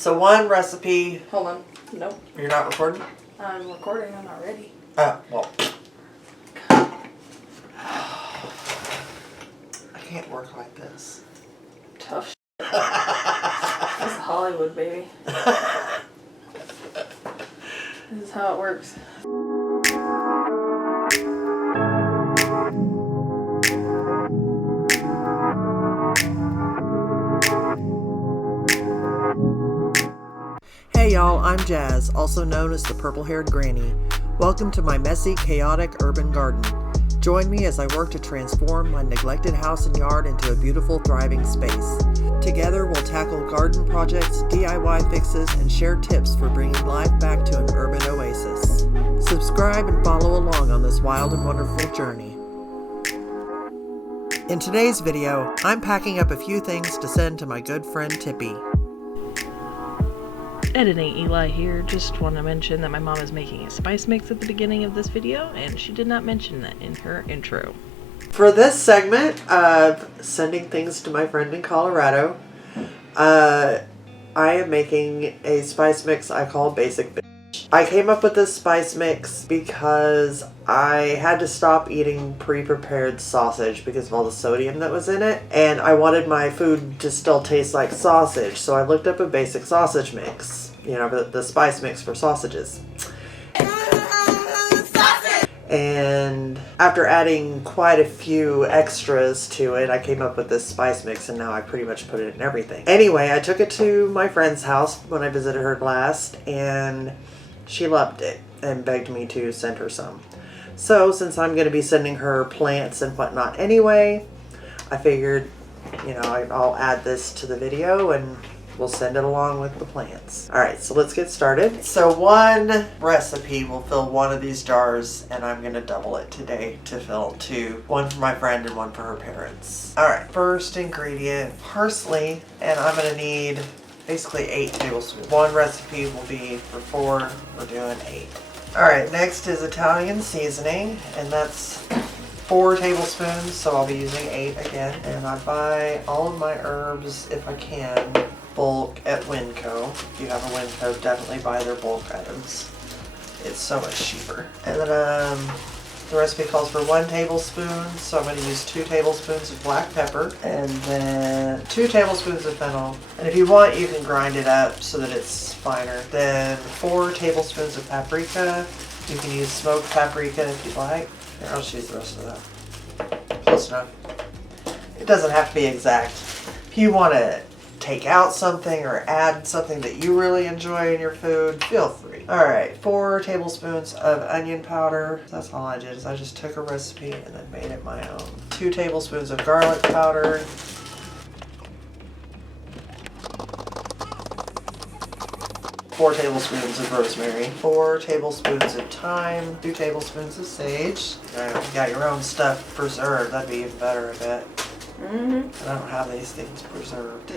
So one recipe. Hold on. Nope. You're not recording? I'm recording. I'm not ready. Oh, well. I can't work like this. Tough shit. This is Hollywood, baby. This is how it works. Hey y'all, I'm Jazz, also known as the purple-haired granny. Welcome to my messy, chaotic urban garden. Join me as I work to transform my neglected house and yard into a beautiful, thriving space. Together, we'll tackle garden projects, DIY fixes, and share tips for bringing life back to an urban oasis. Subscribe and follow along on this wild and wonderful journey. In today's video, I'm packing up a few things to send to my good friend Tippy. Editing Eli here. Just want to mention that my mom is making a spice mix at the beginning of this video, and she did not mention that in her intro. For this segment of sending things to my friend in Colorado, I am making a spice mix I call Basic Bitch. I came up with this spice mix because I had to stop eating pre-prepared sausage because of all the sodium that was in it, and I wanted my food to still taste like sausage, so I looked up a basic sausage mix, you know, the spice mix for sausages. And after adding quite a few extras to it, I came up with this spice mix, and now I pretty much put it in everything. Anyway, I took it to my friend's house when I visited her last, and she loved it and begged me to send her some. So since I'm going to be sending her plants and whatnot anyway, I figured, you know, I'll add this to the video and we'll send it along with the plants. Alright, so let's get started. So one recipe will fill one of these jars, and I'm going to double it today to fill two. One for my friend and one for her parents. Alright, first ingredient, parsley, and I'm going to need basically 8 tablespoons. One recipe will be for 4, we're doing 8. Alright, next is Italian seasoning, and that's 4 tablespoons, so I'll be using 8 again. And I buy all of my herbs, if I can, bulk at Winco. If you have a Winco, definitely buy their bulk items. It's so much cheaper. And then the recipe calls for 1 tablespoon, so I'm going to use 2 tablespoons of black pepper, and then 2 tablespoons of fennel. And if you want, you can grind it up so that it's finer. Then 4 tablespoons of paprika. You can use smoked paprika if you'd like. Here, I'll just use the rest of that. Close enough. It doesn't have to be exact. If you want to take out something or add something that you really enjoy in your food, feel free. Alright, 4 tablespoons of onion powder. That's all I did, is I just took a recipe and then made it my own. 2 tablespoons of garlic powder. 4 tablespoons of rosemary. 4 tablespoons of thyme. 2 tablespoons of sage. Alright, if you got your own stuff preserved, that'd be even better, I bet. I don't have these things preserved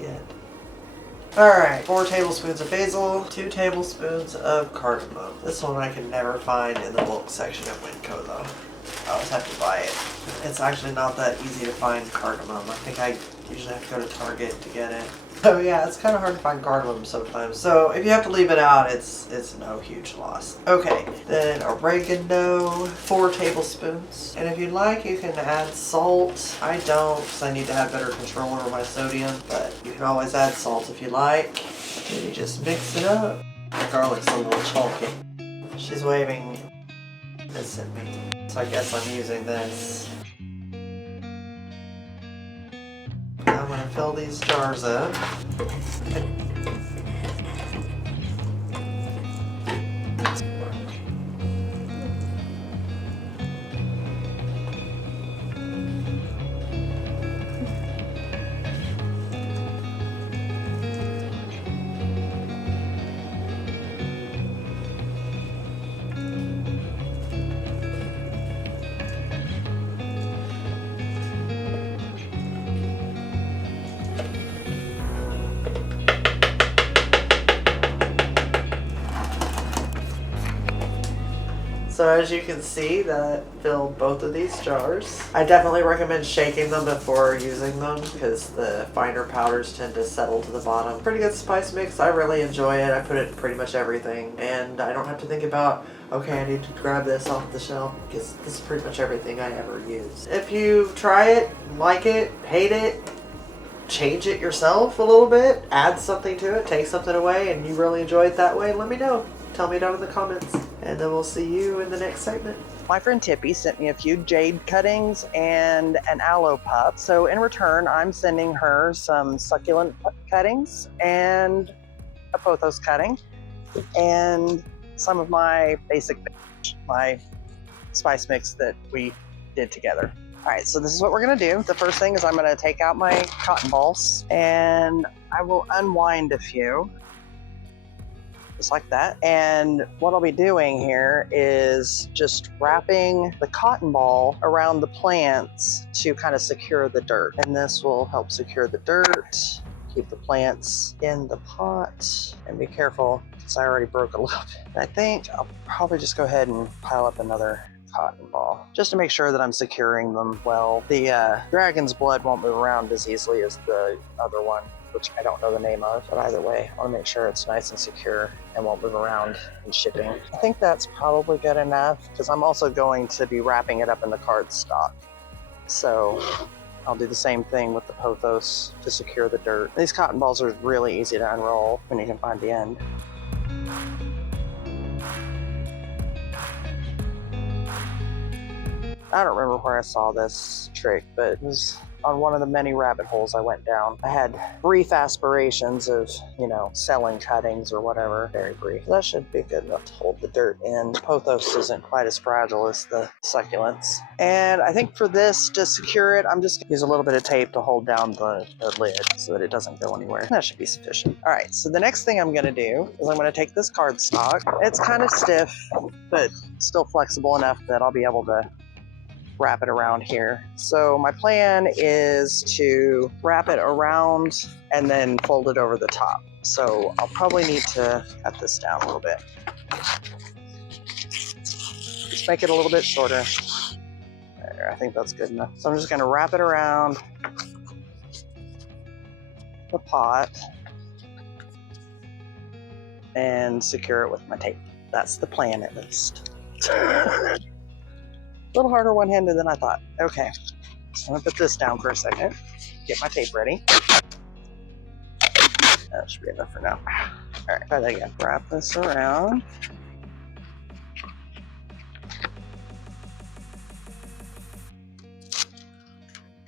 yet. Alright, 4 tablespoons of basil, 2 tablespoons of cardamom. This one I can never find in the bulk section at Winco though. I always have to buy it. It's actually not that easy to find cardamom. I think I usually have to go to Target to get it. Oh yeah, it's kind of hard to find cardamom sometimes. So if you have to leave it out, it's no huge loss. Okay, then oregano, 4 tablespoons. And if you'd like, you can add salt. I don't, because I need to have better control over my sodium, but you can always add salt if you like. And you just mix it up. The garlic's a little chalky. She's waving this at me, so I guess I'm using this. I'm going to fill these jars up. So as you can see, that filled both of these jars. I definitely recommend shaking them before using them because the finer powders tend to settle to the bottom. Pretty good spice mix. I really enjoy it. I put it in pretty much everything, and I don't have to think about, okay, I need to grab this off the shelf because this is pretty much everything I ever use. If you try it, like it, hate it, change it yourself a little bit, add something to it, take something away, and you really enjoy it that way, let me know. Tell me down in the comments, and then we'll see you in the next segment. My friend Tippy sent me a few jade cuttings and an aloe pup. So in return, I'm sending her some succulent cuttings and a pothos cutting and some of my basic, my spice mix that we did together. All right, so this is what we're gonna do. The first thing is I'm gonna take out my cotton balls and I will unwind a few. Just like that. And what I'll be doing here is just wrapping the cotton ball around the plants to kind of secure the dirt. And this will help secure the dirt, keep the plants in the pot, and be careful because I already broke a little bit. I think I'll probably just go ahead and pile up another cotton ball just to make sure that I'm securing them well. The dragon's blood won't move around as easily as the other one, which I don't know the name of, but either way, I want to make sure it's nice and secure and won't move around in shipping. I think that's probably good enough because I'm also going to be wrapping it up in the cardstock. So I'll do the same thing with the pothos to secure the dirt. These cotton balls are really easy to unroll when you can find the end. I don't remember where I saw this trick, but it was on one of the many rabbit holes I went down. I had brief aspirations of, you know, selling cuttings or whatever, very brief. That should be good enough to hold the dirt in. Pothos isn't quite as fragile as the succulents. And I think for this, to secure it, I'm just gonna use a little bit of tape to hold down the lid so that it doesn't go anywhere. That should be sufficient. All right, so the next thing I'm gonna do is I'm gonna take this cardstock. It's kind of stiff, but still flexible enough that I'll be able to wrap it around here. So my plan is to wrap it around and then fold it over the top. So I'll probably need to cut this down a little bit. Just make it a little bit shorter. There, I think that's good enough. So I'm just gonna wrap it around the pot and secure it with my tape. That's the plan, at least. A little harder one-handed than I thought. Okay, so I'm gonna put this down for a second, get my tape ready. That should be enough for now. All right, try that again. Wrap this around.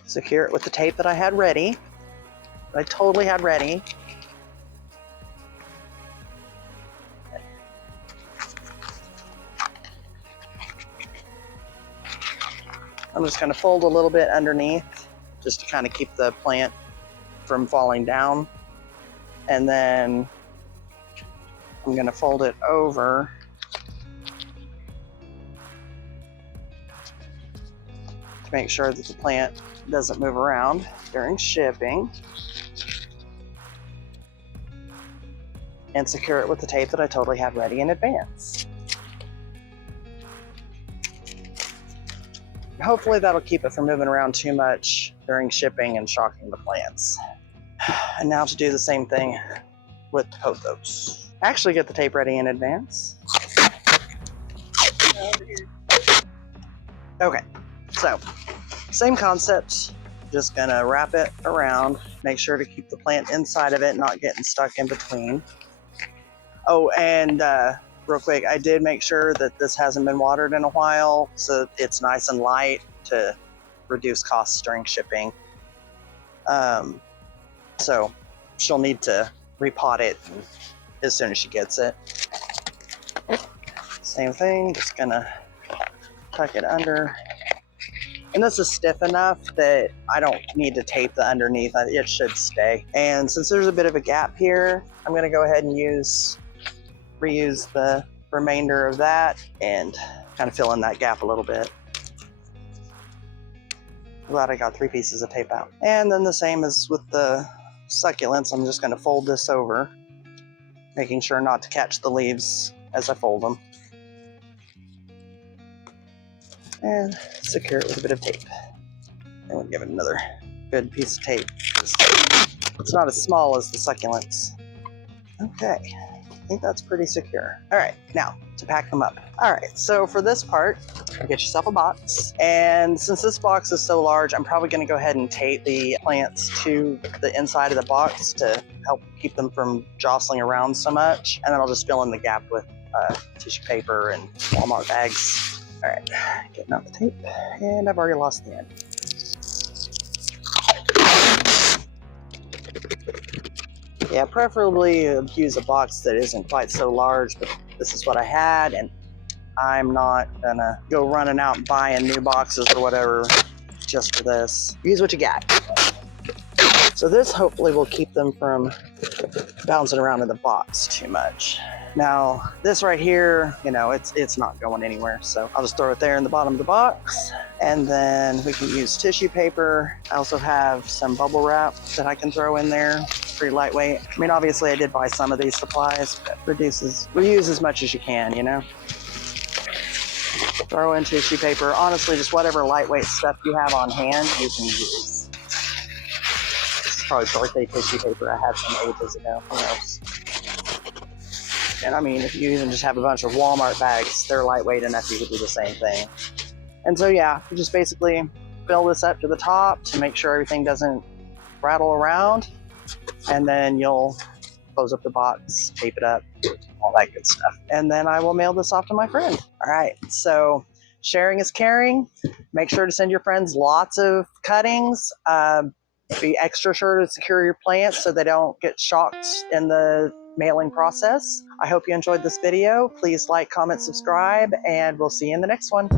Secure it with the tape that I had ready. That I totally had ready. I'm just gonna fold a little bit underneath just to kind of keep the plant from falling down. And then I'm gonna fold it over to make sure that the plant doesn't move around during shipping. And secure it with the tape that I totally had ready in advance. Hopefully that'll keep it from moving around too much during shipping and shocking the plants. And now to do the same thing with the pothos. Actually get the tape ready in advance. Okay, so same concept, just gonna wrap it around, make sure to keep the plant inside of it, not getting stuck in between. Oh, and real quick, I did make sure that this hasn't been watered in a while, so it's nice and light to reduce costs during shipping. So she'll need to repot it as soon as she gets it. Same thing, just gonna tuck it under. And this is stiff enough that I don't need to tape the underneath, it should stay. And since there's a bit of a gap here, I'm gonna go ahead and reuse the remainder of that and kind of fill in that gap a little bit. Glad I got 3 pieces of tape out. And then the same as with the succulents, I'm just gonna fold this over, making sure not to catch the leaves as I fold them. and secure it with a bit of tape. And we'll give it another good piece of tape. It's not as small as the succulents. Okay, I think that's pretty secure. All right, now to pack them up. All right, so for this part, get yourself a box. And since this box is so large, I'm probably gonna go ahead and tape the plants to the inside of the box to help keep them from jostling around so much. And then I'll just fill in the gap with tissue paper and Walmart bags. All right, getting out the tape, and I've already lost the end. Yeah, preferably use a box that isn't quite so large, but this is what I had, and I'm not gonna go running out and buying new boxes or whatever just for this. Use what you got. So this hopefully will keep them from bouncing around in the box too much. Now, this right here, you know, it's not going anywhere, so I'll just throw it there in the bottom of the box, and then we can use tissue paper. I also have some bubble wrap that I can throw in there. Pretty lightweight. I mean, obviously I did buy some of these supplies, but reuse as much as you can, you know? Throw in tissue paper. Honestly, just whatever lightweight stuff you have on hand, you can use. This is probably birthday tissue paper I had some ages ago. Who knows? And I mean, if you even just have a bunch of Walmart bags, they're lightweight enough you could do the same thing. And so yeah, you just basically fill this up to the top to make sure everything doesn't rattle around. And then you'll close up the box, tape it up, all that good stuff. And then I will mail this off to my friend. All right, so sharing is caring. Make sure to send your friends lots of cuttings. Be extra sure to secure your plants so they don't get shocked in the mailing process. I hope you enjoyed this video. Please like, comment, subscribe, and we'll see you in the next one.